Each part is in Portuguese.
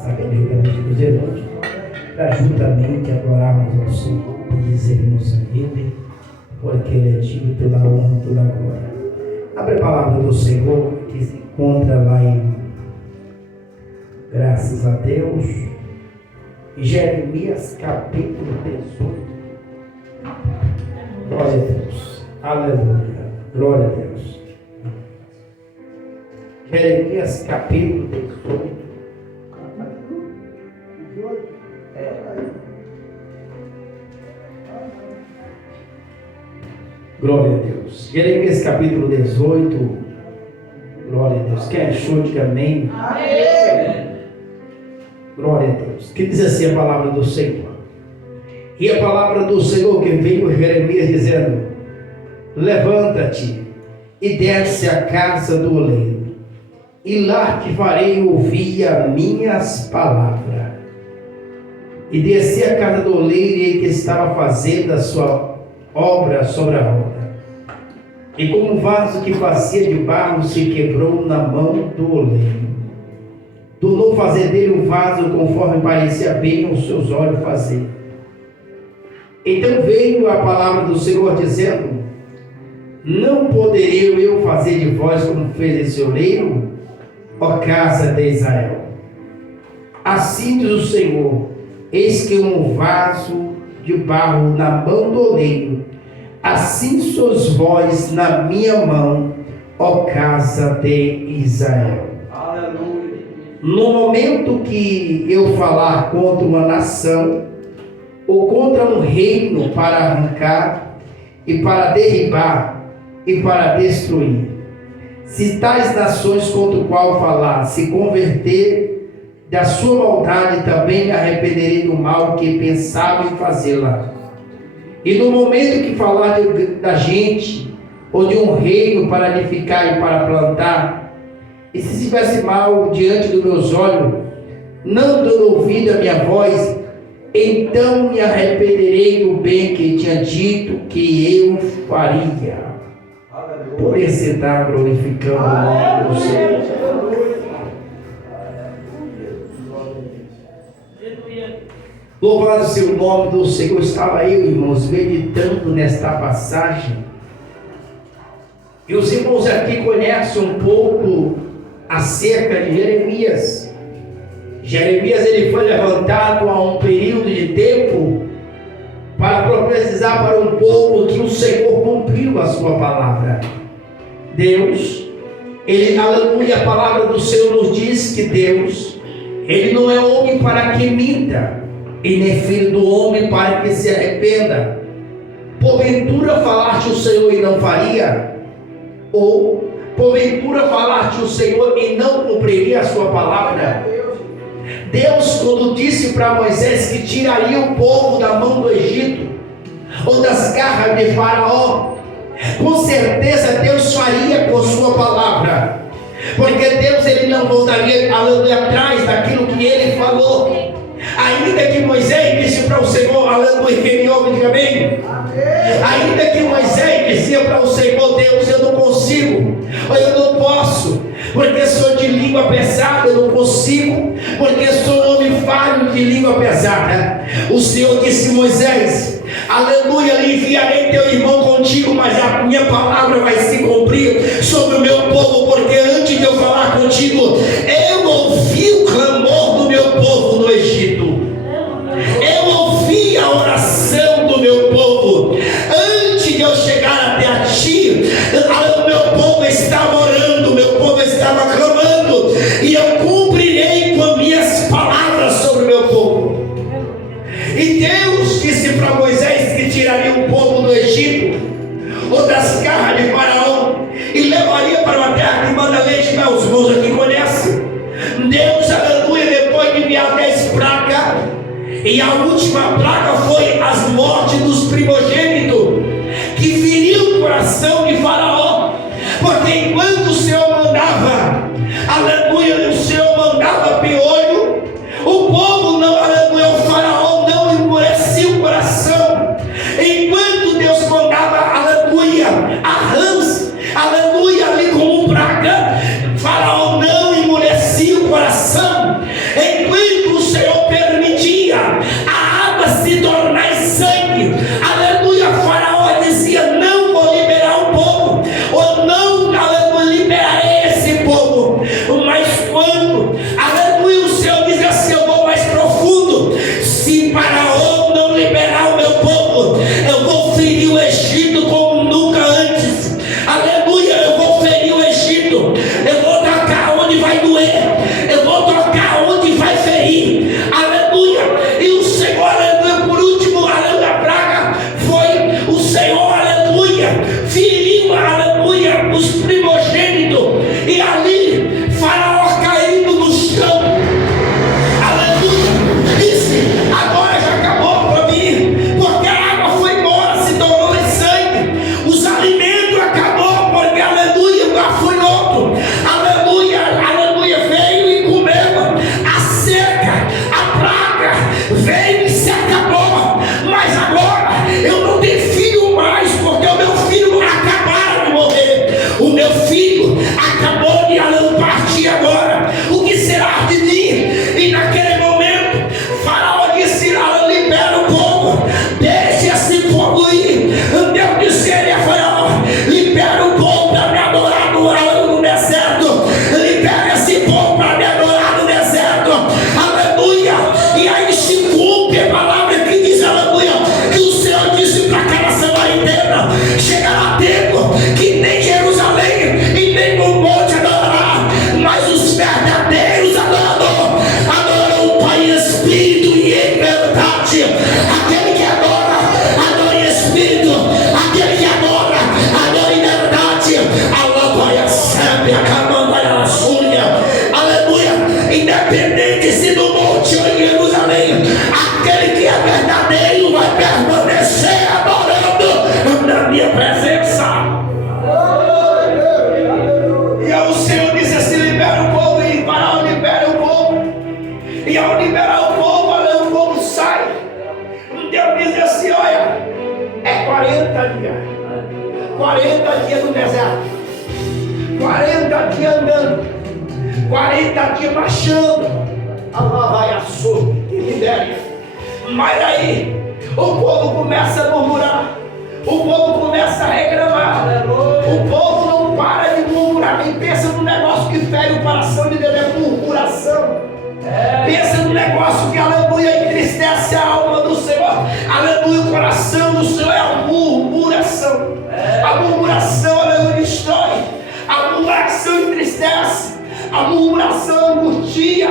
Acreditamos irmãos, para juntamente adorarmos ao Senhor e dizermos a Ele, porque Ele é digno de toda a honra e toda a glória. Abre a palavra do Senhor que se encontra lá em, graças a Deus, Jeremias capítulo 18. Glória a Deus, aleluia, glória a Deus. Jeremias capítulo 18. Glória a Deus. Jeremias capítulo 18. Glória a Deus. Quem achou, diga amém. Amém. Glória a Deus. Que diz assim a palavra do Senhor. E a palavra do Senhor que veio a Jeremias dizendo: levanta-te e desce à casa do oleiro, e lá te farei ouvir as minhas palavras. E desci à casa do oleiro, e ele que estava fazendo a sua obra sobre a roda. E como um vaso que fazia de barro se quebrou na mão do oleiro. Tornou fazer dele um vaso conforme parecia bem aos seus olhos fazer. Então veio a palavra do Senhor dizendo: não poderei eu fazer de vós como fez esse oleiro, ó casa de Israel? Assim diz o Senhor: eis que um vaso de barro na mão do oleiro, assim sois vós na minha mão, ó casa de Israel. Aleluia. No momento que eu falar contra uma nação, ou contra um reino para arrancar, e para derribar, e para destruir, se tais nações contra o qual falar se converter da sua maldade, também me arrependerei do mal que pensava em fazê-la. E no momento que falar da gente, ou de um reino para edificar e para plantar, e se estivesse mal diante dos meus olhos, não dando ouvido à minha voz, então me arrependerei do bem que tinha dito que eu faria. Poder sentar glorificando o nome do Senhor. Louvado seja o nome do Senhor. Estava eu, irmãos, meditando nesta passagem, e os irmãos aqui conhecem um pouco acerca de Jeremias. Jeremias, ele foi levantado a um período de tempo para profetizar para um povo que o Senhor cumpriu a sua palavra. Deus, ele, aleluia, a palavra do Senhor nos diz que Deus, ele não é homem para que minta, e nem filho do homem para que se arrependa. Porventura falaste o Senhor e não faria? Ou porventura falaste o Senhor e não cumpriria a sua palavra? Deus, quando disse para Moisés que tiraria o povo da mão do Egito, ou das garras de Faraó, com certeza Deus faria com sua palavra, porque Deus, ele não voltaria atrás daquilo que ele falou. Ainda que Moisés disse para o Senhor, aleluia, quem me ouve, diga bem. Ainda que Moisés dizia para o Senhor: Deus, eu não consigo, ou eu não posso, porque sou de língua pesada, eu não consigo, porque sou homem falho de língua pesada. O Senhor disse: Moisés, aleluia, enviarei teu irmão contigo, mas a minha palavra vai se cumprir sobre o meu povo, porque antes de eu falar contigo, eu ouvi o clamor do meu povo no Egito. Eu ouvi a oração do meu povo. Antes de eu chegar até a ti, o meu povo estava orando, o meu povo estava clamando, e eu cumprirei com minhas palavras sobre o meu povo. E Deus disse para Moisés que tiraria o povo do Egito, ou das garras de Faraó, e levaria para uma terra que manda leite. Meus irmãos aqui conhecem. Deus, aleluia, depois de enviar 10 pragas, e a última praga foi as mortes dos primogênitos, que feriu o coração de Faraó, porque enquanto o Senhor mandava, aleluia, o Senhor mandava piolho, o povo não, aleluia, o Faraó não endurecia o coração. Enquanto Deus mandava, aleluia, a rãs, aleluia, ali como praga, Faraó não endurecia o coração. Enquanto verdade. Aquele que adora, adora em espírito. Aquele que adora, adora em verdade. Aleluia, sempre acabando a súria. Aleluia, independente se no monte ou em Jerusalém, aquele que é verdadeiro vai permanecer adorando na minha presença. E aí o Senhor disse assim: libera o povo. E Faraó libera o povo. E ao liberar o povo, o povo sai. Deus diz assim: olha, é 40 dias. 40 dias no deserto. 40 dias andando. 40 dias marchando. Allah vai a sua, que miséria. Mas aí o povo começa a murmurar. O povo começa a reclamar. O povo não para de murmurar. Quem pensa no negócio que fere o coração de Deus é murmuração. Pensa no negócio que, aleluia, entristece a alma do Senhor. Aleluia, o coração do Senhor é a murmuração. A murmuração, aleluia, destrói. A murmuração entristece. A murmuração angustia.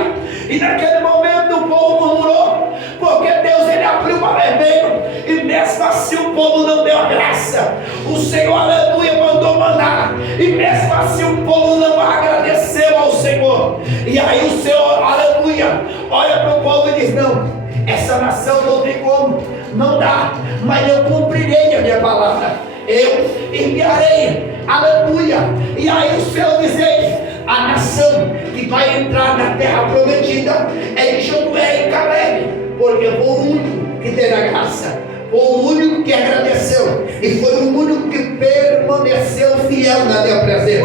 E naquele momento o povo murmurou, porque Deus ele abriu o mar vermelho, e mesmo assim o povo não deu a graça. O Senhor, aleluia, mandou mandar, e mesmo assim o povo não agradeceu ao Senhor. E aí o Senhor, aleluia, olha para o povo e diz: não, essa nação não tem como, não dá, mas eu cumprirei a minha palavra, eu enviarei, aleluia. E aí o Senhor diz: a nação que vai entrar na terra prometida é de Josué e Caleb, porque foi o único que teve a graça, foi o único que agradeceu, e foi o único que permaneceu fiel na minha presença.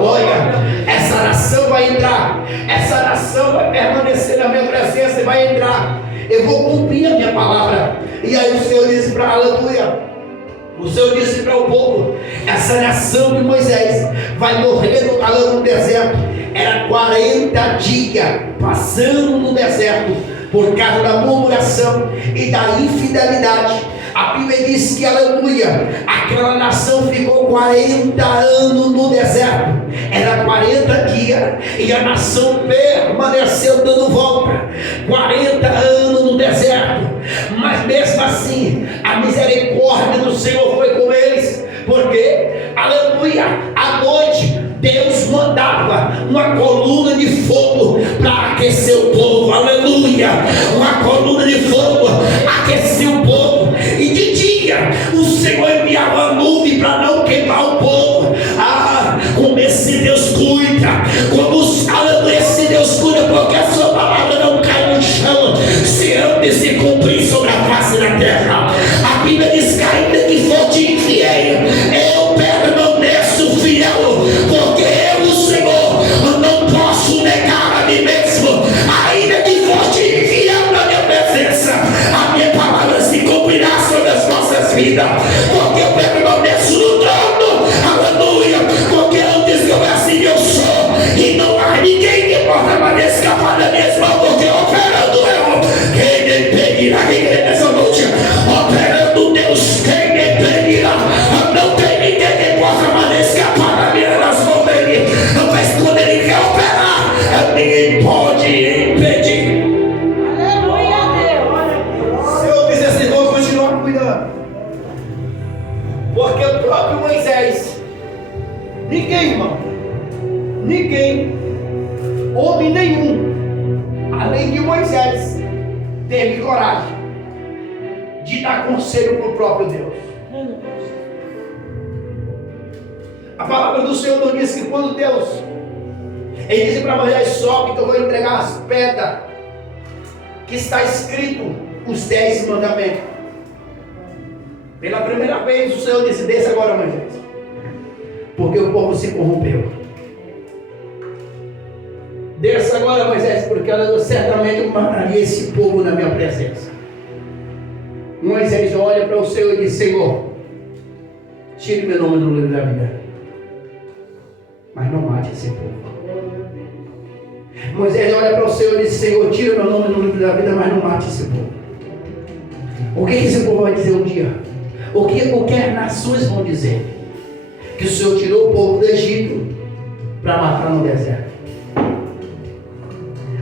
Olha, essa nação vai entrar, essa nação vai permanecer na minha presença e vai entrar. Eu vou cumprir a minha palavra. E aí o Senhor disse para aleluia. O Senhor disse para o povo: essa nação de Moisés vai morrer no deserto. Era 40 dias passando no deserto por causa da murmuração e da infidelidade. A Bíblia diz que, aleluia, aquela nação ficou 40 anos no deserto. Era 40 dias e a nação permaneceu dando volta. 40 anos no deserto. Mas mesmo assim, a misericórdia do Senhor foi com eles. Porque, aleluia, à noite Deus mandava uma coluna de fogo para aquecer o povo. Aleluia, uma coluna de fogo aquecia o povo. E de dia o Senhor enviava a nuvem para não queimar o povo. Como esse Deus cuida, aleluia, esse Deus cuida, porque a sua palavra não cai no chão se antes de cumprir sobre a face da terra. A Bíblia diz que ainda que for te infiel, eu permaneço fiel, porque eu, o Senhor, não posso negar a mim mesmo. Ainda que for te infiel na minha presença, a minha palavra se cumprirá sobre as nossas vidas, porque eu permaneço no trono. Aleluia, porque antes que eu assim eu sou, e não há ninguém que possa mais escapar da minha mão, porque operando eu, quem me impedirá, quem nessa noite, operando Deus, quem me impedirá? Não tem ninguém que possa mais escapar das mãos dele, mas quando ele quer operar, ninguém pode impedir. Aleluia, Deus. O Senhor diz assim: vou continuar cuidando, porque o próprio Moisés, ninguém, irmão, ninguém, homem nenhum, além de Moisés, teve coragem de dar conselho para o próprio Deus. A palavra do Senhor nos diz que quando Deus, ele disse para Moisés: sobe que eu vou entregar as pedras que está escrito os 10 mandamentos. Pela primeira vez o Senhor disse: desça agora, Moisés, porque o povo se corrompeu. Desça agora, Moisés, porque ela certamente eu mataria esse povo na minha presença. Moisés olha para o Senhor e diz: Senhor, tire meu nome do livro da vida, mas não mate esse povo. Moisés olha para o Senhor e diz: Senhor, tira meu nome do livro da vida, mas não mate esse povo. O que esse povo vai dizer um dia? O que as nações vão dizer? Que o Senhor tirou o povo do Egito para matar no deserto.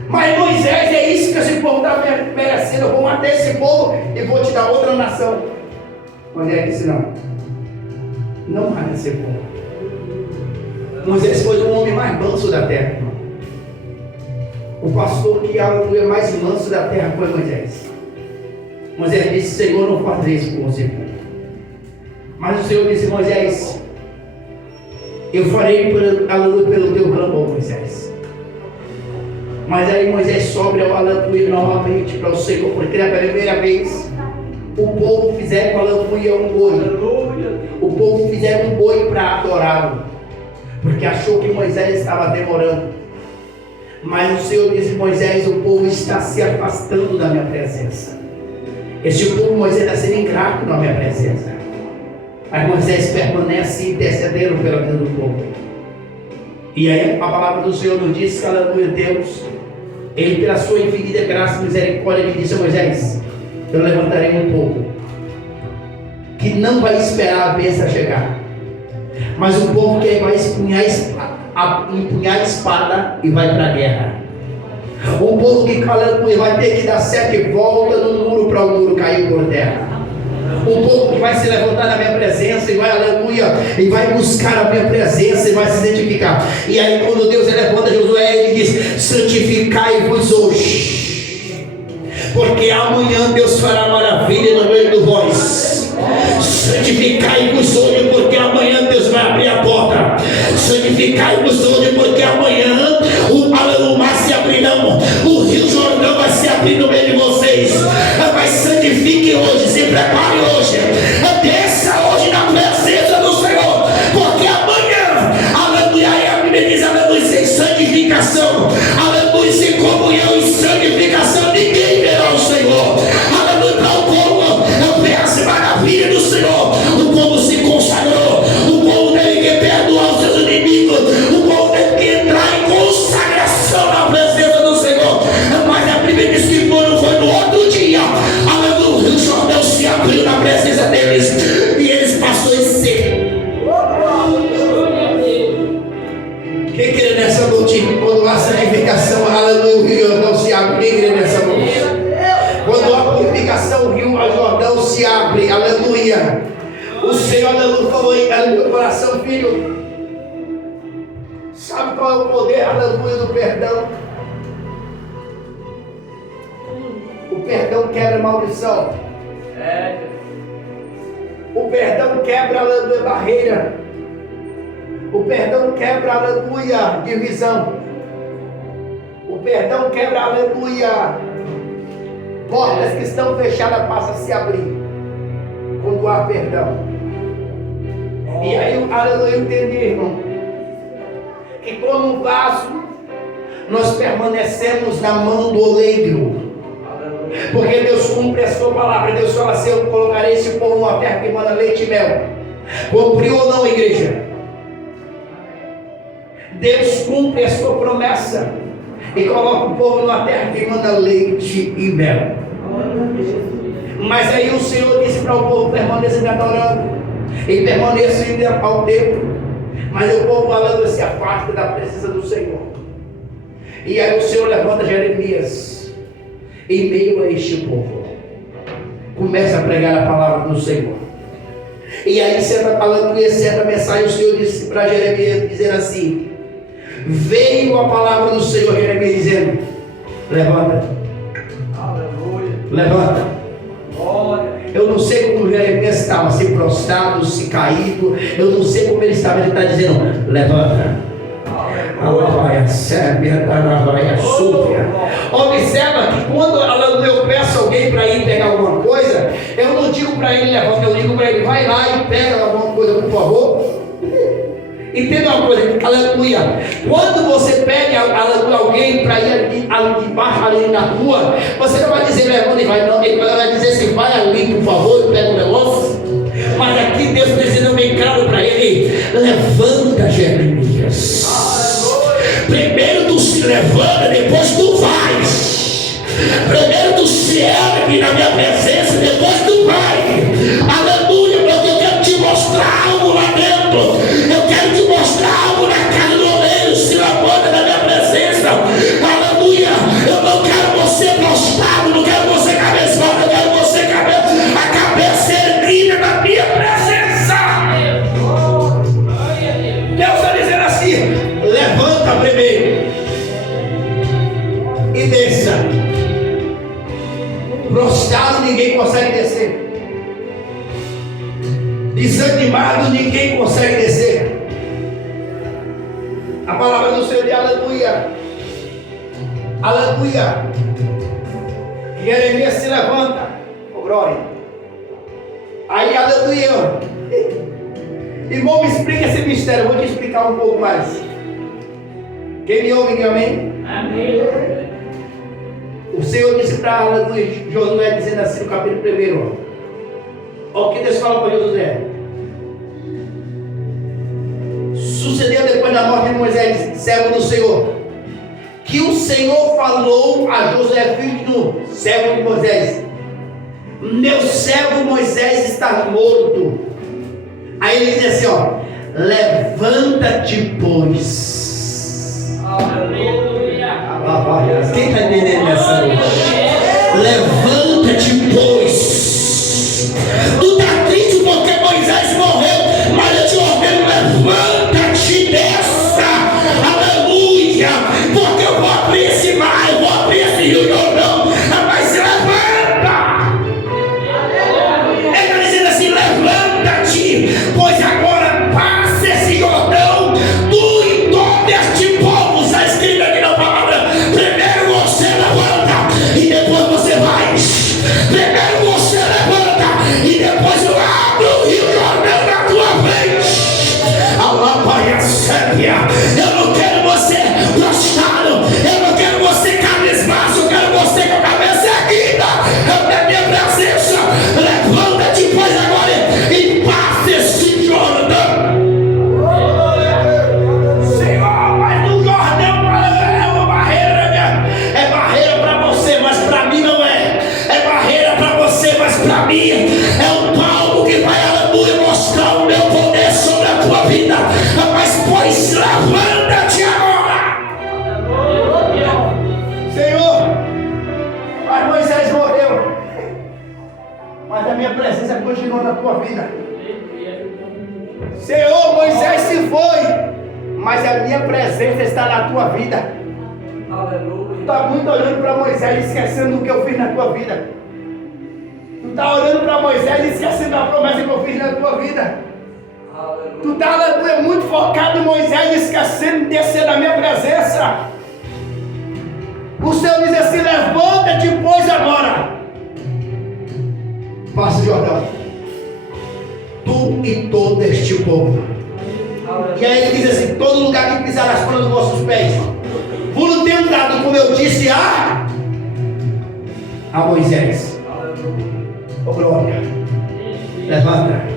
Mas Moisés, é isso que esse povo está vendo. merecendo, eu vou matar esse povo e vou te dar outra nação. Moisés disse: não mata esse povo. Moisés foi o homem mais manso da terra, irmão. O pastor que aleluia mais manso da terra foi Moisés. Moisés disse: Senhor, não faça isso com você. Mas o Senhor disse: Moisés, eu farei pelo teu clamor, Moisés. Mas aí Moisés sobe aleluia novamente para o Senhor, porque na primeira vez o povo fizeram aleluia um boi. O povo fizeram um boi para adorá-lo, porque achou que Moisés estava demorando. Mas o Senhor disse: Moisés, o povo está se afastando da minha presença. Este povo, Moisés, está sendo ingrato na minha presença. Mas Moisés permanece intercedendo pela vida do povo. E aí a palavra do Senhor nos diz que, aleluia, Deus, Ele, pela sua infinita graça e misericórdia, Ele disse a Moisés: eu levantarei um povo que não vai esperar a bênção chegar, mas um povo que vai empunhar a espada e vai para a guerra. Um povo que, aleluia, vai ter que dar 7 voltas no muro para o muro cair por terra. Um povo que vai se levantar na minha presença e vai, aleluia, e vai buscar a minha presença e vai se santificar. E aí quando Deus levanta Josué, Ele diz: santificai-vos hoje, porque amanhã Deus fará maravilha no meio de vós. Santificai-vos hoje, porque amanhã Deus vai abrir a porta. Santificai-vos hoje, porque amanhã o mar se abrirão, o rio Jordão vai se abrir no meio de vocês. Mas santifique hoje, se prepare hoje, desça hoje na presença do Senhor, porque amanhã, aleluia, a Bíblia diz, aleluia, sem santificação, aleluia, sem comunhão e santificação, ninguém verá o Senhor. Aleluia, para o povo, eu peço a maravilha do Senhor. O povo se consagrou, o povo deve que perdoar os seus inimigos, o povo deve que entrar em consagração na presença do Senhor. Mas a Bíblia diz que foi no outro dia, aleluia, o rio Jordão se abriu na presença deles e eles passaram em seco. Quem crê nessa noite? Quando há santificação, aleluia, o rio Jordão se abre. Quem crê nessa noite? Quando há purificação, o rio Jordão se abre, aleluia. O Senhor, aleluia, falou em meu coração: filho, sabe qual é o poder, aleluia, do perdão? O perdão quebra maldição. O perdão quebra, aleluia, barreira. O perdão quebra, aleluia, divisão. O perdão quebra, aleluia, portas que estão fechadas passam a se abrir quando há perdão. E aí, aleluia, eu entendi, irmão, que como um vaso nós permanecemos na mão do oleiro, porque Deus cumpre a sua palavra. Deus fala assim: eu colocarei esse povo numa terra que manda leite e mel. Cumpriu ou não, igreja? Deus cumpre a sua promessa e coloca o povo numa terra que manda leite e mel. Mas aí o Senhor disse para o povo: permaneça me adorando e permaneça indo ao templo. Mas o povo, aleluia, se afasta da presença do Senhor. E aí o Senhor levanta Jeremias em meio a este povo, começa a pregar a palavra do Senhor. E aí certa mensagem, o Senhor disse para Jeremias, dizendo assim: veio a palavra do Senhor, Jeremias dizendo: levanta, aleluia, levanta. Eu não sei como Jeremias estava, se prostrado, se caído, eu não sei como ele estava. Ele está dizendo: levanta. Observa que quando eu peço alguém para ir pegar alguma coisa, eu não digo para ele levanta, eu digo para ele: vai lá e pega alguma coisa, por favor. Entenda uma coisa, aleluia. Quando você pede alguém para ir ali embaixo, ali na rua, você não vai dizer levanta e vai, não. Ele vai dizer assim: vai ali, por favor, e pega o negócio. Mas aqui Deus precisa bem claro para ele: levanta, Jeremias. Primeiro tu se levanta, depois tu vais. Primeiro tu se ergue na minha presença, depois tu vai. Aleluia, porque eu quero te mostrar algo lá dentro. Eu quero te mostrar algo na casa do oleiro. Se levanta na minha presença. Aleluia, eu não quero você prostrado, não quero desahuciado, ninguém consegue descer. Desanimado, ninguém consegue descer. A palavra do Senhor diz aleluia. Aleluia. Jeremias se levanta. Oh, glória. Aí, aleluia. Irmão, me explica esse mistério. Eu vou te explicar um pouco mais. Quem me ouve, amém? Amém. O Senhor disse para Josué, dizendo assim no capítulo 1. Olha o que Deus fala para Josué. Sucedeu depois da morte de Moisés, servo do Senhor, que o Senhor falou a Josué, filho de Nun, servo de Moisés: meu servo Moisés está morto. Aí ele diz assim, ó: levanta-te, pois. Aleluia. Quem está entendendo essa noite? Levanta-te, pois. Tu está triste porque Moisés morreu, mas eu te ordeno, levanta-te dessa. Aleluia. Porque eu vou abrir esse mar, eu vou abrir esse rio Jordão, mas se levanta. Ele está dizendo assim: levanta-te, pois agora passa esse Jordão, tu e todo este povo. Está escrito aqui na palavra: primeiro você levanta e depois você vai. Primeiro você levanta e depois eu abro o rio Jordão na tua frente. Alabaia sépia. Eu não quero você prostrado, eu não quero você cabisbaixo, eu quero você com a cabeça erguida. Eu quero minha presença. Levanta-te, pois agora e passa esse Jordão. Senhor, mas no Jordão é uma barreira, é barreira para você, mas para mim não é. É barreira para você, mas para mim é um palco que vai, aleluia, mostrar o meu poder sobre a tua vida. Mas pois levanta-te agora. Senhor, mas Moisés morreu, mas a minha presença continua na tua vida. Senhor, Moisés se foi, mas a minha presença está na tua vida. Tu está muito olhando para Moisés, esquecendo do que eu fiz na tua vida. Tu está olhando para Moisés e esquecendo da promessa que eu fiz na tua vida. Tu está muito focado em Moisés, esquecendo de descer da minha presença. O Senhor diz assim: levanta-te, pois agora. Passa o Jordão, tu e todo este povo. E aí ele diz assim: todo lugar que pisar as plantas dos vossos pés, vos tenho dado, como eu disse a Moisés. Oh, glória. Levanta.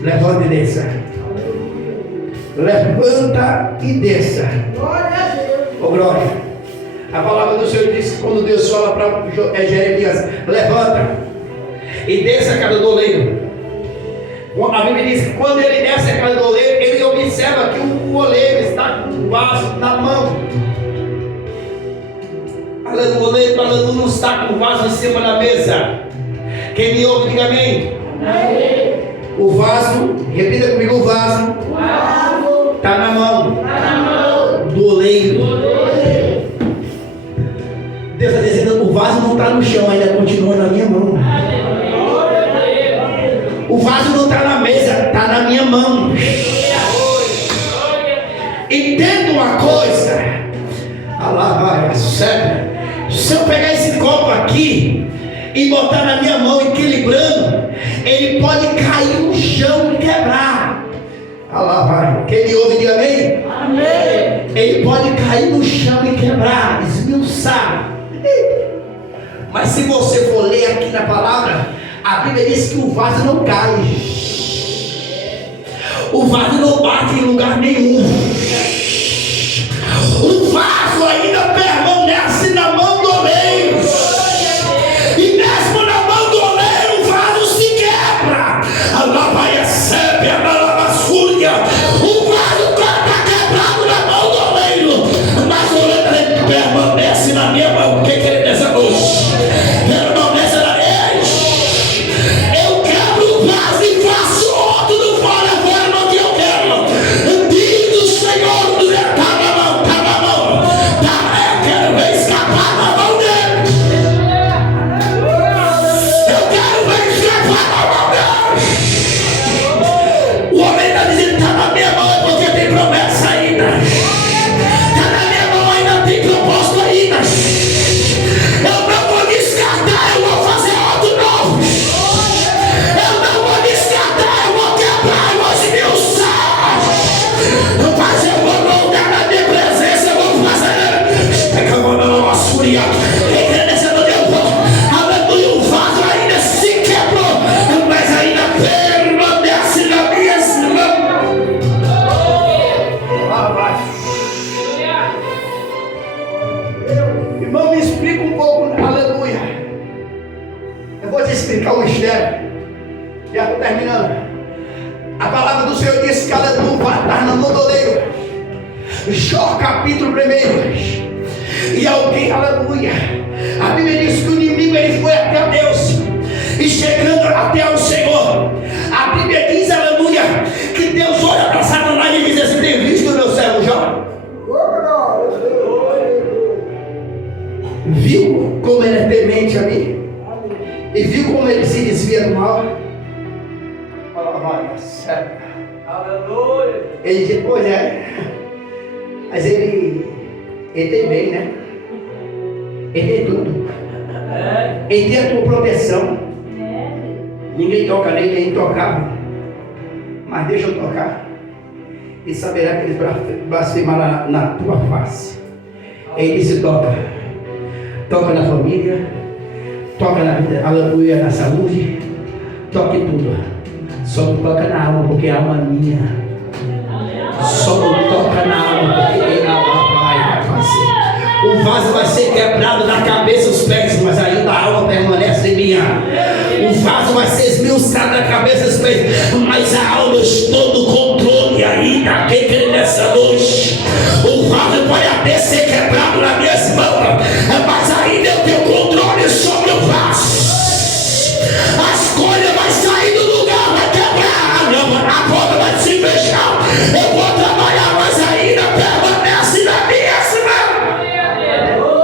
Levanta e desça. Levanta e desça. Oh, glória. A palavra do Senhor diz que quando Deus fala para Jeremias: levanta e desça a casa do oleiro. A Bíblia diz que quando ele desce a casa do oleiro, ele observa que o oleiro está com o vaso na mão. O oleiro não está com o vaso em cima da mesa. Quem me ouve, diga amém. Amém. O vaso, repita comigo: o vaso está na mão do oleiro. Deus está dizendo: o vaso não está no chão, ainda continua na minha mão. O vaso não está na mesa, está na minha mão. Entenda uma coisa. Alabaia, sério. Se eu pegar esse copo aqui e botar na minha mão equilibrando, ele pode cair no chão e quebrar. Alabaia. Quem me ouve, diga amém? Amém. Ele pode cair no chão e quebrar, esmiuçar. Mas se você for ler aqui na palavra, a Bíblia diz que o vaso não cai. O vaso não bate em lugar nenhum. O vaso ainda permanece na mão do oleiro. E mesmo na mão do oleiro, o vaso se quebra. A lavaia sépia, a lavassúria. O vaso está quebrado na mão do oleiro, mas o oleiro permanece na minha mão. O que ele diz essa noite? Permanece na minha. Eu quebro o vaso e faço outro do fora no que eu quero. Diz o Senhor, tá na mão. Eu quero escapar. explicar o mistério. Já estou terminando. A palavra do Senhor diz que aleluia vai estar na mão do oleiro. Jó capítulo 1. E alguém, aleluia, a Bíblia diz que o inimigo ele foi até Deus, e chegando até o Senhor, a Bíblia diz, aleluia, que Deus olha para Satanás e diz assim: tem visto o meu servo Jó? Viu como ele é temente a mim? E viu como ele se desvia do mal? Aleluia. Ele diz: pois é, mas ele tem bem, né? Ele tem tudo. Ele tem a tua proteção. Ninguém toca nele, é intocável. Mas deixa eu tocar, e saberá que eles blasfemarão na tua face. Ele disse: toca. Toca na família, toca na vida, aleluia, na saúde, toca em tudo. Só não toca na alma, porque a alma é minha. Só não toca na alma, porque a alma vai fazer. O vaso vai ser quebrado na cabeça e os pés, mas ainda a alma permanece em minha. O vaso vai ser esmiuçado na cabeça e os pés, mas a alma estou no controle ainda. Quem crê nessa noite? O vaso pode até ser quebrado nas minhas mãos, mas ainda eu tenho controle sobre o vaso. As coisas vão sair do lugar, vai quebrar, a porta vai se fechar. Eu vou trabalhar, mas ainda permanece na minha mão.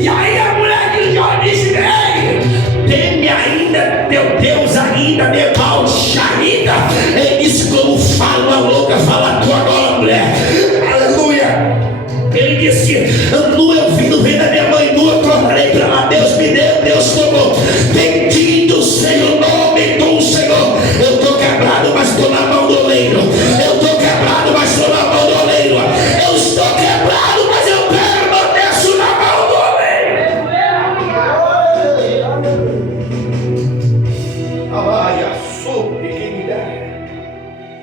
E aí a mulher de Jó disse: ei, teme ainda teu Deus, ainda debaucha ainda. Ele disse: como fala uma louca, fala tu agora, mulher. Aleluia. Ele disse: nu eu vim do reino da minha mãe, nu eu tornarei para lá. Deus me deu, Deus tomou. Bendito seja o nome do Senhor. Eu estou quebrado, mas estou na mão do oleiro. Eu estou quebrado, mas estou na mão do oleiro. Eu estou quebrado, mas eu permaneço na mão do oleiro.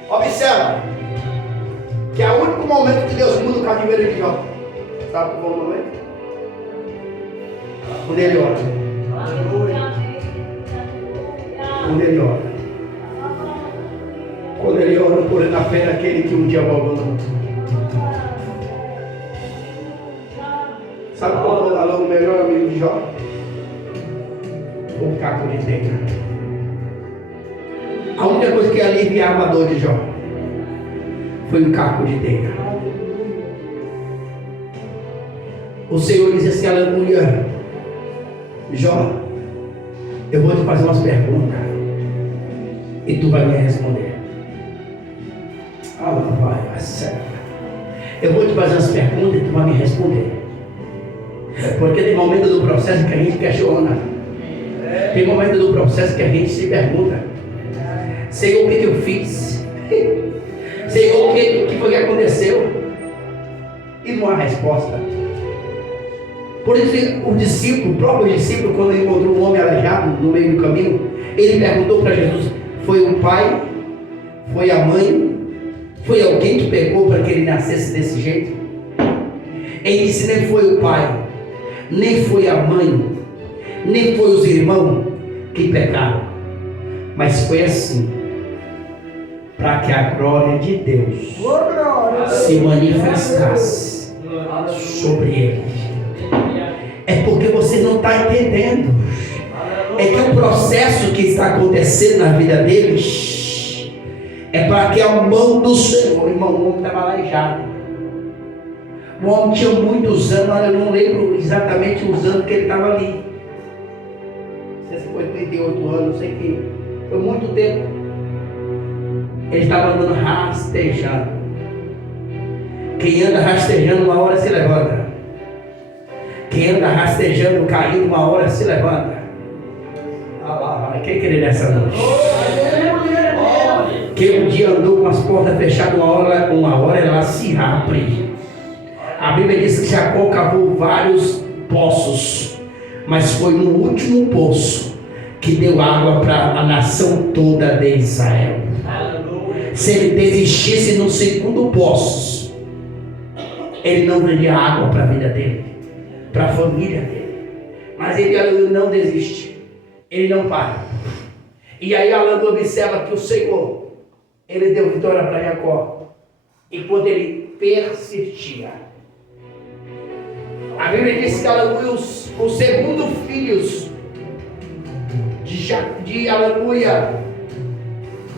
Observa que é o único momento que Deus muda o cativeiro de Jó. Sabe qual é o momento? Quando ele ora. Quando ele ora. Quando ele ora por na fé daquele que um dia o abandonou. Sabe qual é o melhor amigo de Jó? Um caco de terra. A única coisa que aliviava a dor de Jó foi um caco de terra. O Senhor disse assim: aleluia, Jó, eu vou te fazer umas perguntas e tu vai me responder. Eu vou te fazer umas perguntas e tu vai me responder. Porque tem momento do processo que a gente questiona. Tem momento do processo que a gente se pergunta: Senhor, o que eu fiz? Senhor, o que foi que aconteceu? E não há resposta. Por isso o próprio discípulo, quando encontrou um homem aleijado no meio do caminho, ele perguntou para Jesus: foi o pai? Foi a mãe? Foi alguém que pegou para que ele nascesse desse jeito? Ele disse: nem foi o pai, nem foi a mãe, nem foi os irmãos que pecaram, mas foi assim, para que a glória de Deus se manifestasse sobre ele. É porque você não está entendendo. É que o processo que está acontecendo na vida deles é para que a mão do Senhor, irmão, o homem estava aleijado. O homem tinha muitos anos, eu não lembro exatamente os anos que ele estava ali. Não sei se foi 38 anos, não sei que. Foi muito tempo. Ele estava andando rastejando. Quem anda rastejando, uma hora se levanta. Quem anda rastejando, caindo, uma hora se levanta. Quem quer nessa noite? Quem um dia andou com as portas fechadas, uma hora ela se abre. A Bíblia diz que Jacó cavou vários poços, mas foi no último poço que deu água para a nação toda de Israel. Se ele desistisse no segundo poço, ele não teria água para a vida dele, para a família dele. Mas ele não desiste. ele não para. E aí Alan observa que o Senhor, ele deu vitória para Jacó, enquanto ele persistia. A Bíblia diz que aleluia, o segundo filho de aleluia,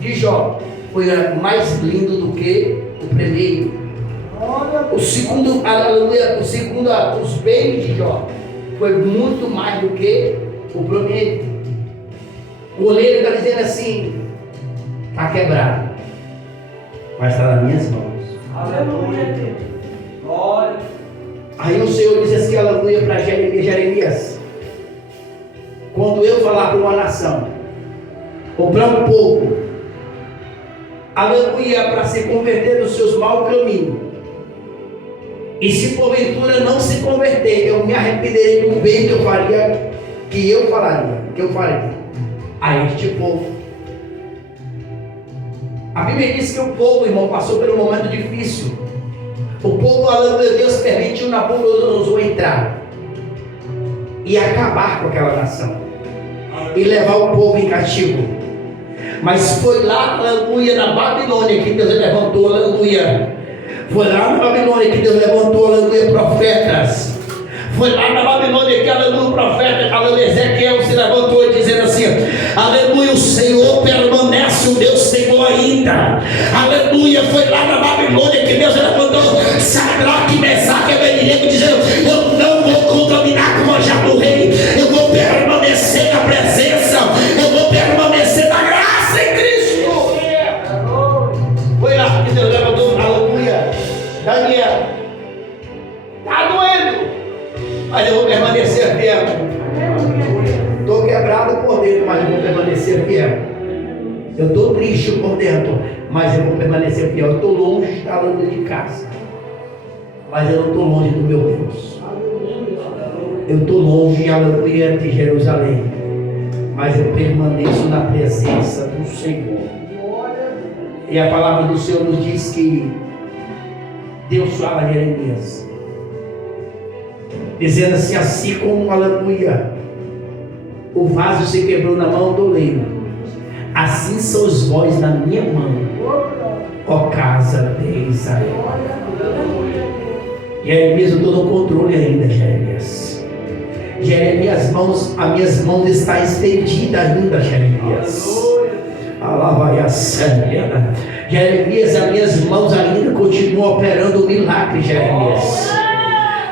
de Jó, foi mais lindo do que o primeiro. O segundo, aleluia, os bens de Jó foi muito mais do que o primeiro. O oleiro está dizendo assim: está quebrado, mas está nas minhas mãos. Aleluia. Glória. Aí o Senhor diz assim, aleluia, para Jeremias: quando eu falar para uma nação, ou para um povo, aleluia, para se converter dos seus maus caminhos, e se porventura não se converter, eu me arrependerei do bem que eu faria, que eu faria a este povo. A Bíblia diz que o povo, irmão, passou por um momento difícil. O povo, aleluia, Deus permitiu Nabucodonosor entrar e acabar com aquela nação e levar o povo em cativo. Mas foi lá, aleluia, na Babilônia que Deus levantou, aleluia. Foi lá na Babilônia que Deus levantou, aleluia, profetas. Foi lá na Babilônia que, aleluia, o profeta, aleluia, Ezequiel se levantou dizendo assim: aleluia, o Senhor permanece, o Deus Senhor ainda. Aleluia, foi lá na Babilônia que Deus levantou Sadraque, Mesaque e Abednego dizendo: eu não vou contaminar com o manjar do rei, eu vou permanecer na presença, eu vou permanecer na graça em Cristo. Foi lá que Deus levantou, aleluia, Daniel. Está doendo, mas eu vou permanecer fiel. Estou quebrado por dentro, mas eu vou permanecer fiel. Eu estou triste por dentro, mas eu vou permanecer fiel. Eu estou longe da lâmpada de casa, mas eu não estou longe do meu Deus. Eu estou longe, aleluia, de Jerusalém, mas eu permaneço na presença do Senhor. E a palavra do Senhor nos diz que Deus fala a Jeremias, dizendo assim: assim como, aleluia, o vaso se quebrou na mão do oleiro, assim são os vós na minha mão, ó casa de Israel. Jeremias, eu estou no controle ainda, Jeremias. Jeremias, as minhas mãos estão estendidas ainda, Jeremias. Alabaia Santa. Jeremias, as minhas mãos ainda continuam operando o milagre, Jeremias.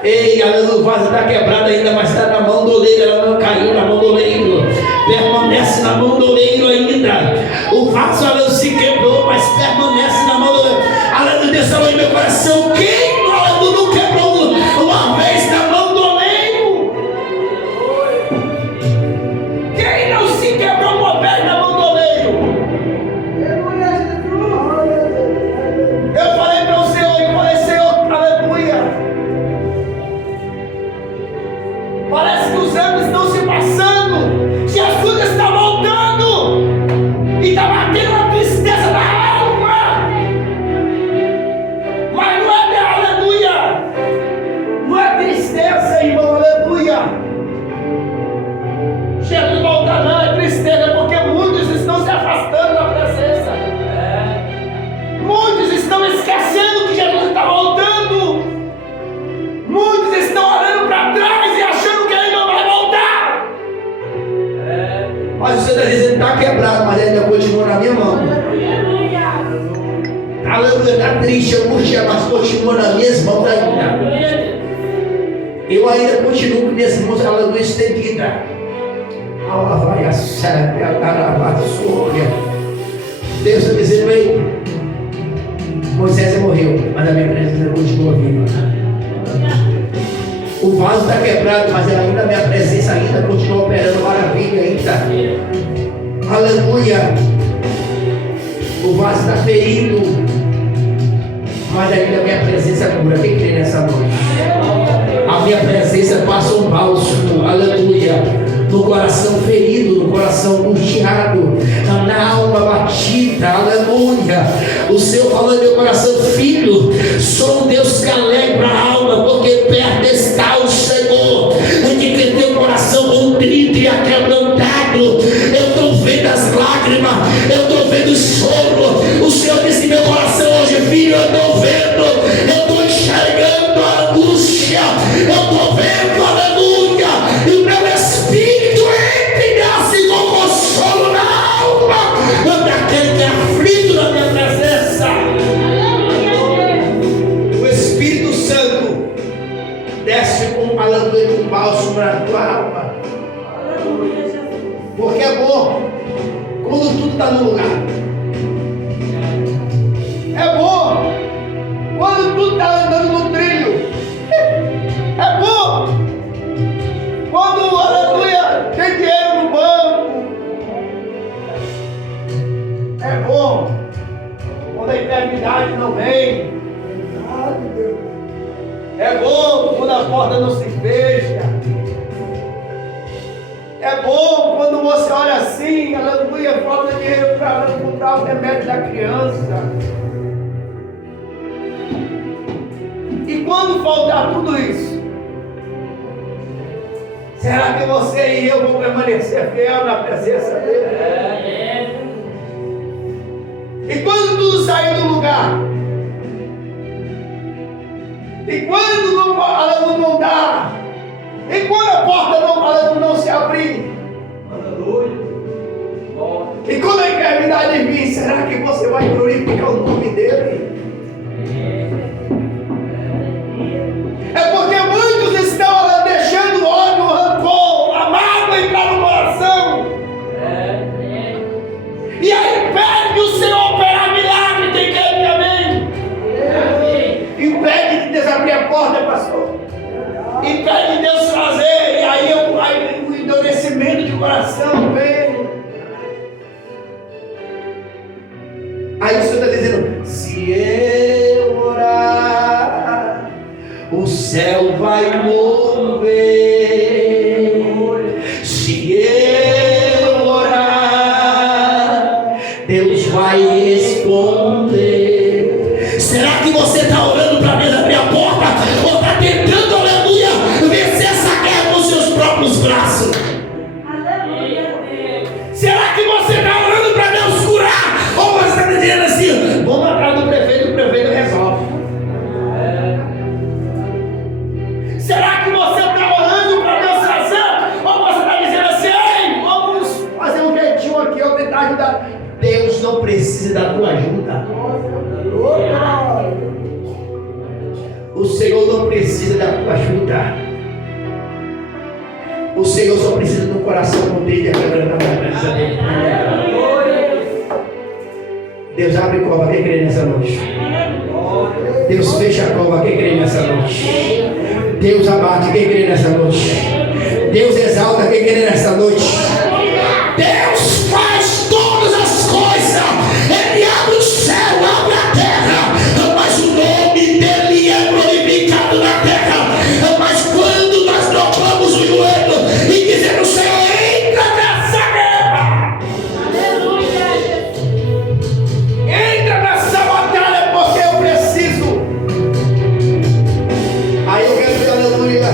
Ei, o vaso está quebrado ainda, mas está na mão do oleiro, ela não caiu na mão do oleiro, permanece na mão do oleiro ainda. O vaso, ela se quebrou, mas permanece na mão do oleiro. Aleluia, Deus falou em meu coração: quem não quebrou uma vez na mão do oleiro? Quem não se quebrou uma vez na mão do oleiro? Eu falei para o Senhor, e falei: Senhor, aleluia, parece que os anos estão se passando, Jesus está voltando e está batendo a tristeza da alma. Mas não é, aleluia, não é tristeza, irmão, aleluia. Jesus volta não, é tristeza, porque muitos estão se afastando da presença. Muitos estão esquecendo que Jesus está voltando. Muitos estão olhando para trás e achando que ele não vai voltar. Mas você está dizendo que está quebrado, mas ainda continua na minha mão. Aleluia, está triste, angústia, mas continua nas minhas mãos ainda. Eu ainda continuo com minhas mãos, aleluia, estendida. Alabai a santa, alabaçúria. Deus está dizendo: ei, Moisés morreu, mas a minha presença continua viva. O vaso está quebrado, mas ainda a minha presença ainda continua operando maravilha ainda. Aleluia. O vaso está ferido, mas ainda a minha presença cura. Quem crê nessa noite? A minha presença passa um bálsamo, aleluia, no coração ferido, no coração angustiado, na alma batida, aleluia. O Senhor falou em meu coração: filho, sou um Deus que alegra a alma, porque perto está o Senhor. De que tem o coração contrito e aquebrantado, bálsamo na tua alma. Aleluia, Jesus. Porque é bom quando tudo está no lugar. É bom quando tudo está andando no trilho. É bom quando, aleluia, tem dinheiro no banco. É bom quando a enfermidade não vem. É bom quando a porta não se fecha. É bom quando você olha assim, aleluia, falta dinheiro para comprar o remédio da criança. E quando faltar tudo isso, será que você e eu vamos permanecer fiel na presença dele? E quando tudo sair do lugar, e quando não dá, e quando a porta não se abrir, e quando a enfermidade vir, será que você vai glorificar o nome dele? É porque muitos estão deixando o ódio, o rancor, a mágoa entrar no coração. E aí impede o Senhor operar milagre. Tem que ir, amém? Impede de Deus abrir a porta, pastor. Impede de Deus fazer. E aí o endurecimento de coração vem. Aí o Senhor está dizendo: se eu orar, o céu vai mover. Se eu orar, Deus vai responder. Será que você está orando para Deus abrir a porta? Ou está tentando, aleluia, vencer essa guerra com seus próprios braços? Aleluia. Será que você está orando para Deus curar? Ou você está dizendo assim: vamos atrás do prefeito, o prefeito resolve? Será que você está orando para Deus fazer? Ou você está dizendo assim: ei, vamos fazer um jeitinho aqui, eu tentar ajudar? Deus não precisa da tua ajuda. O Senhor não precisa da tua ajuda. O Senhor só precisa do coração dele, quebrando a presença dele. Deus abre cova, quem crê nessa noite? Deus fecha a cova, quem crê nessa noite? Deus abate, quem crê nessa noite? Deus exalta, quem crê nessa noite? Deus faz todas as coisas. Ele abre o céu, abre a terra, mas o nome dele é glorificado na terra. Mas quando nós dobramos o joelho e dizemos: Senhor, entra nessa guerra, entra nessa batalha, porque eu preciso. Aí eu quero dizer aleluia,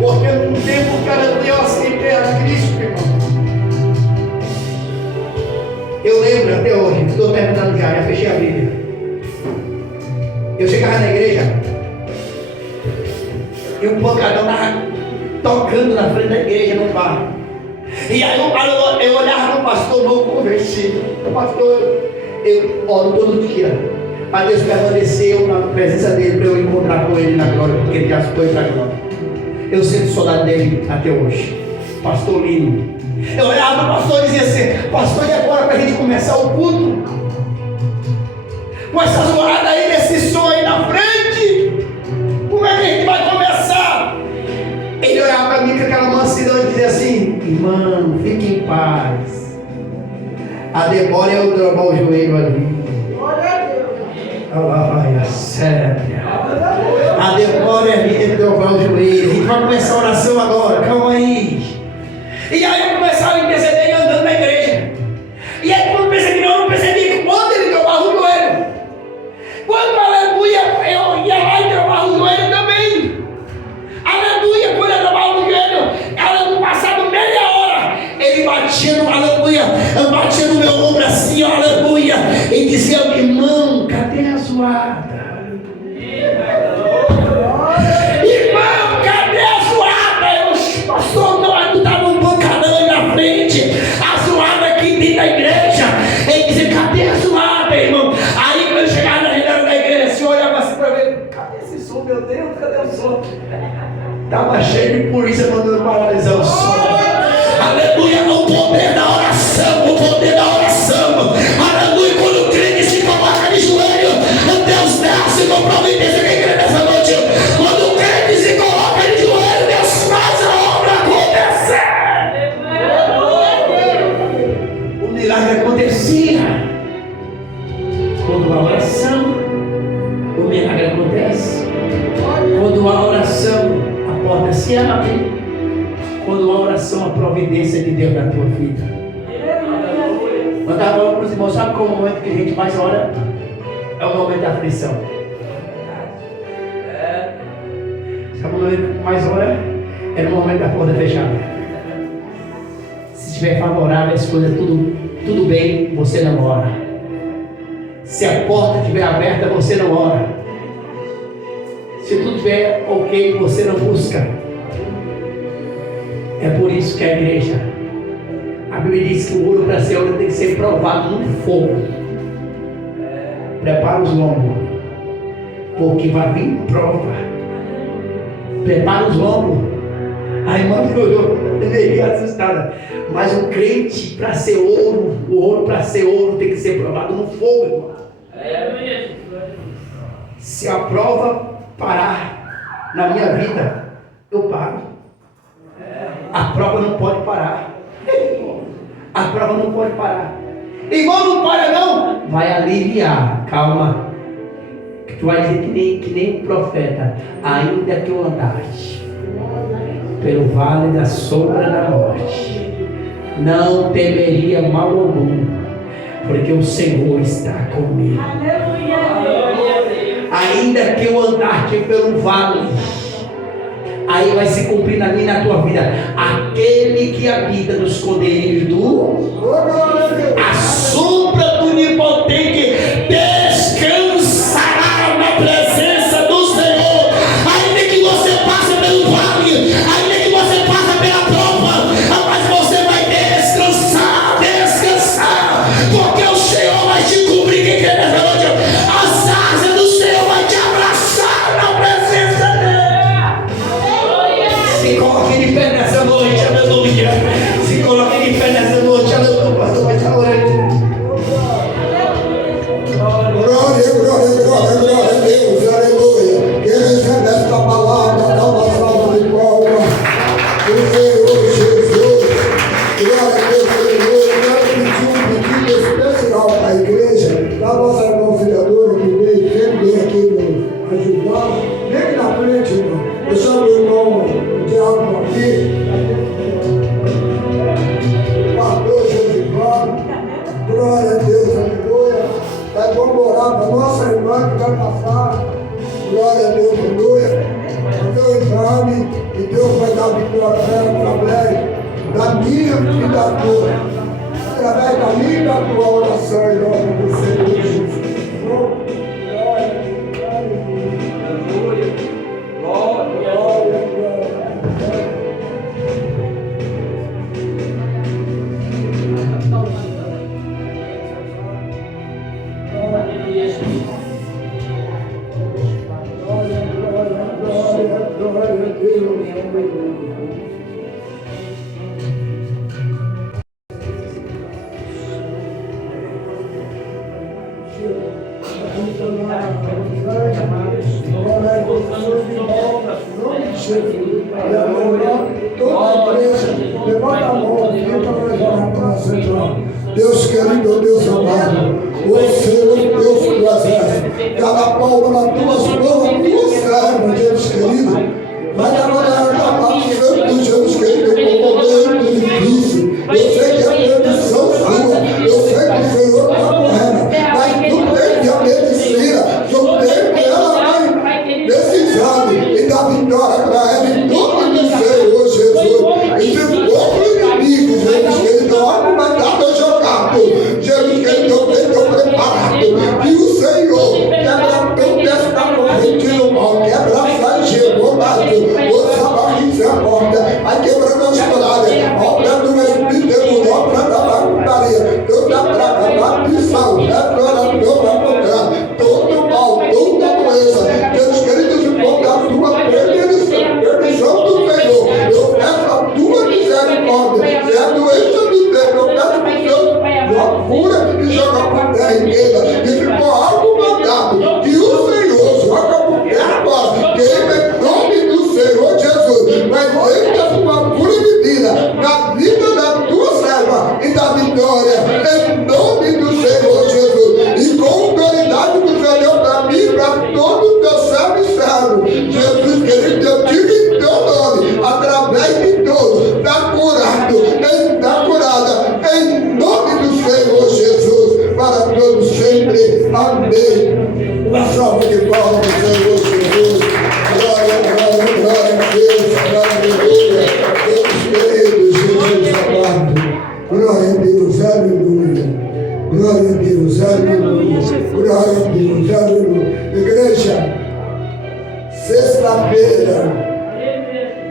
porque num tempo que aleluia eu aceitei a Cristo, irmão. Eu lembro até hoje, estou terminando já fechei a Bíblia. Eu chegava na igreja e um pancadão estava tocando na frente da igreja no bar. E aí eu olhava no pastor novo convertido. O pastor, eu oro todo dia para Deus permanecer na presença dele, para eu encontrar com ele na glória, porque ele já foi para a glória. Eu sinto saudade dele até hoje. Pastor Lino. Eu olhava para o pastor e dizia assim: pastor, e agora para a gente começar o culto? Com essa zoada aí, nesse som aí na frente, como é que a gente vai começar? Ele olhava para mim com aquela mansidão e dizia assim: irmão, fique em paz. A demora é eu dobrar o joelho ali. Vai, sério. A demora é dobrar o joelho. A gente vai começar a oração agora, calma aí. E aí eu começava a interceder andando na igreja. E aí quando eu percebi, eu não percebi quando ele dobrava o joelho. Quando, aleluia, eu ia lá e dobrava o joelho também. Aleluia, quando eu dobrava o joelho, ela não passava meia hora, ele batia no, aleluia, batia no meu ombro assim, aleluia, e dizia: irmão, cadê a zoada? Irmão, cadê a zoada? Eu, pastor, não estava um pancadão aí na frente, a zoada aqui dentro da igreja. Ele dizia: cadê a zoada, irmão? Aí quando eu chegava na janela da igreja, assim, eu olhava assim para ver: cadê esse som, meu Deus, cadê o som? Estava cheio de polícia mandando paralisar o som. Aleluia, o poder da oração, o poder da oração. Aleluia, quando o crente se coloca de joelho, Deus desce com providência. Quem crê nessa noite? Quando o crente se coloca de joelho, Deus faz a obra acontecer. O milagre acontecia. Quando há oração, o milagre acontece. Quando há oração, a porta se abre. Quando há oração, a providência de Deus na tua vida. Quando eu oro para os irmãos, sabe qual é o momento que a gente mais ora? É o momento da aflição. Sabe o momento que mais ora? É no momento da porta fechada. Se estiver favorável, as coisas tudo bem, você não ora. Se a porta estiver aberta, você não ora. Se tudo estiver ok, você não busca. É por isso que a igreja, a Bíblia diz que o ouro para ser ouro tem que ser provado no fogo. Prepara os lombos, porque vai vir prova. Prepara os lombos. A irmã me olhou, meio assustada. Mas o crente, para ser ouro, o ouro para ser ouro tem que ser provado no fogo, irmão. Se a prova parar na minha vida, eu paro. A prova não pode parar. A prova não pode parar. Irmão, não para não. Vai aliviar. Calma. Tu vai dizer que nem o profeta. Ainda que eu andasse pelo vale da sombra da morte, não temeria mal algum, porque o Senhor está comigo. Ainda que eu andasse pelo vale, aí vai se cumprir na minha e na tua vida. Aquele que habita nos esconderijos a sombra do Onipotente descansará na presença do Senhor. Ainda que você passe pelo vale, ainda que você passe pela prova, mas você vai descansar, porque o Senhor vai te cobrir. Quem quer nessa noite? As asas do Senhor vai te abraçar na presença dele. Se coloque de pé nessa noite, aleluia. Se coloque de pé nessa noite, aleluia. O pastor vai estar orando. Glória a Deus, aleluia. Quem recebe esta palavra, dá uma salva de palmas. O Senhor Jesus. Glória a Deus, aleluia. Quero pedir um pedido especial para a igreja, da nossa irmã vereadora que veio sempre aqui nos ajudar. Vem aqui na frente, irmão. Eu chamo o irmão Diabo aqui. Pastor Josivano. Glória a Deus, aleluia. Vamos orar para a nossa irmã que vai passar. Glória a Deus, aleluia. O teu exame, e Deus vai dar vitória através da minha e da tua. Através da minha e da tua oração, em nome do Senhor Jesus. Glória a Deus. Deus querido, Deus amado, o Senhor, Deus do exército, cada palma nas tuas mãos, tua serva, Deus querido, mas agora Santo Jesus querido, com momento difícil, eu sei que a bendição sua, eu sei que o Senhor está correndo, mas tu tem que a medicina, tu tem que ela vai nesse exame e dar vitória para ela em nome do Senhor Jesus. E se for inimigo, Jesus querido, olha o mandado jogado, Jesus querido, eu tenho preparado, e o Senhor quebra teu desta corrente no mal, quebra essa gemobado, o sabarrize,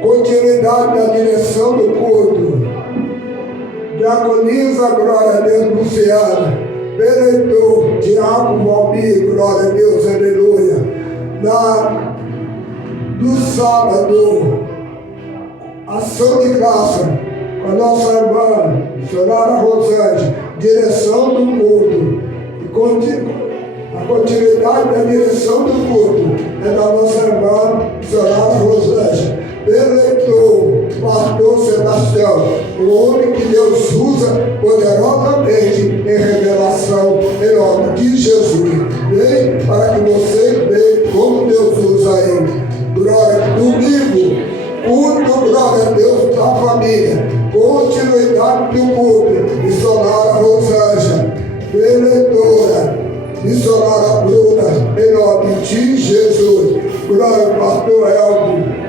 continuidade da direção do culto. Diaconiza, glória a Deus, Luciana. Benedito, Tiago Valmir, glória a Deus, aleluia. No sábado, ação de graça, com a nossa irmã, missionária Rosângela, direção do culto. E a continuidade da direção do culto é da nossa irmã, missionária Rosângela. Eleitor, pastor Sebastião, o homem que Deus usa poderosamente em revelação, em nome de Jesus. Vem para que você veja como Deus usa ele. Glória, domingo, culto, glória a Deus da família, continuidade do culto, missionária Rosângela, eleitora, missionária Bruna, em nome de Jesus. Glória ao pastor Elvio.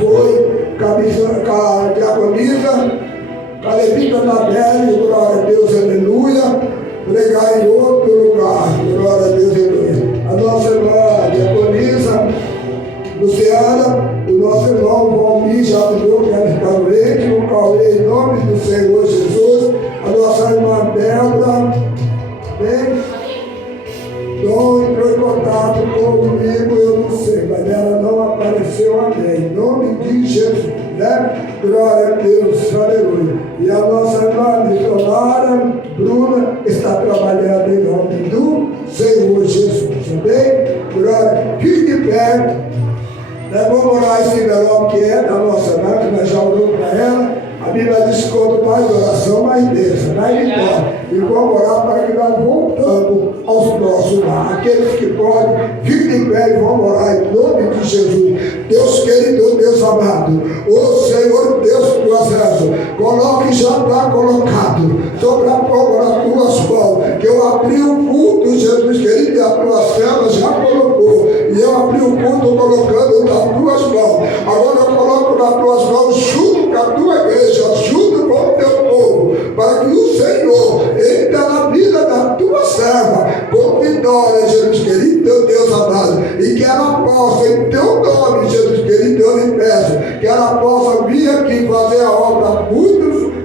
Foi com a diaconisa, com a levita Nadele, glória a Deus, aleluia, pregar em outro lugar, glória a Deus, aleluia. A nossa irmã diaconisa Luciana, o nosso irmão Valmir já ajudou que ela está doente, o Cauê, em nome do Senhor Jesus. A nossa irmã Débora, bem, Dom entrou em contato comigo, eu não sei, mas ela não apareceu, amém. Em nome de Jesus, né? Glória a Deus, aleluia. E a nossa irmã missionária, Bruna, está trabalhando em nome do Senhor Jesus, amém? Glória, fique de pé. Vamos orar esse envelope que é da nossa irmã, que nós já oramos para ela. A Bíblia diz: quanto mais oração, mais bênção, mais vitória. E vamos orar para que nós voltamos aos nossos lares. Aqueles que podem, fiquem de pé e vamos orar em nome de Jesus. Deus querido, Deus amado, o Senhor Deus do exército, coloque, já está colocado sobre a palma das tuas mãos, que eu abri o culto, Jesus querido, e a tua cela já colocou. E eu abri o culto colocando nas tuas mãos. Agora eu coloco nas tuas mãos junto com a tua igreja, junto com o teu povo, para que o Senhor entre na vida da tua serva com vitória, Jesus querido, teu Deus amado, e que ela possa, em teu nome, Jesus querido, eu lhe peço, que ela possa vir aqui fazer a obra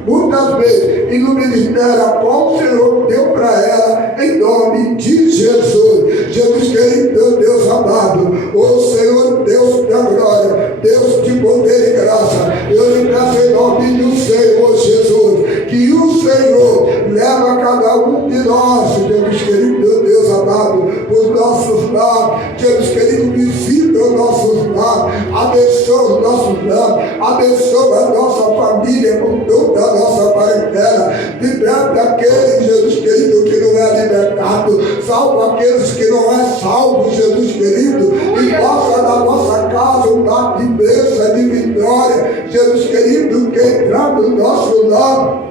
muitas vezes, e no ministério a qual o Senhor deu para ela, em nome de Jesus. Jesus querido, Deus amado, o Senhor Deus da glória, Deus de poder e graça, eu lhe peço em nome do Senhor Jesus, que o Senhor leva cada um de nós, Jesus querido, Deus amado, os nossos lares, Jesus querido, visita os nossos lares, abençoa os nossos lares, abençoa a nossa família com toda a nossa parentela, liberta aqueles, Jesus querido, que não é libertado, salva aqueles que não é salvo, Jesus querido, e faça na nossa casa um lar de bênção, de vitória, Jesus querido, que entrar no nosso lar,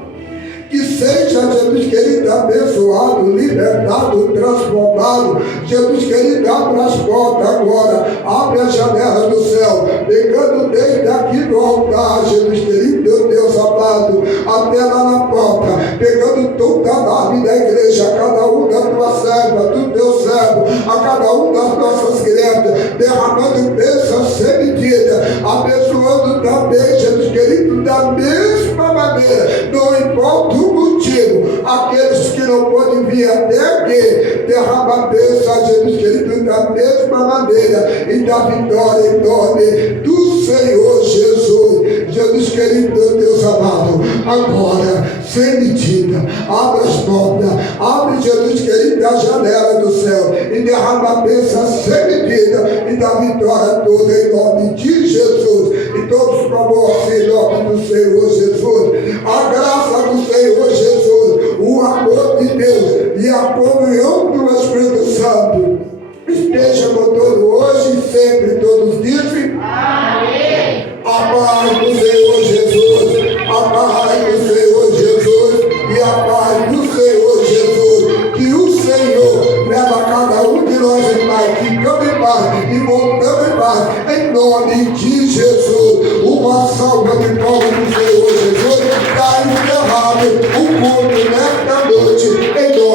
que seja, Jesus querido, abençoado, libertado, transformado. Jesus querido, abre as portas agora, abre a janela do céu, pegando desde aqui do altar, Jesus querido, Deus amado, até lá na porta, pegando toda a nave da igreja, a cada um da tua serva, do teu servo, a cada um das nossas crianças, derramando bênção sem medida, abençoando também, Jesus querido, da mesma maneira, não importa o motivo, aqueles que não podem vir até aqui, derrama a bênção, Jesus querido, da mesma maneira, e da vitória em nome do Senhor Jesus. Jesus querido, Deus amado, agora, sem medida, abre as portas, abre, Jesus querido, a janela do céu, e derrama a bênção sem medida, e da vitória toda em nome de Jesus. E todos com amor, em nome do Senhor Jesus, a graça do Senhor Jesus, o amor de Deus e a comunhão do Espírito Santo esteja com todos hoje e sempre, todos dizem amém. A paz do Senhor Jesus, a paz do Senhor Jesus e a paz do Senhor Jesus. Que o Senhor leva cada um de nós em paz, ficando em paz e voltando em paz, em nome de Jesus. Uma salva de palmas do Senhor Jesus. Está encerrado o culto nesta noite, em nome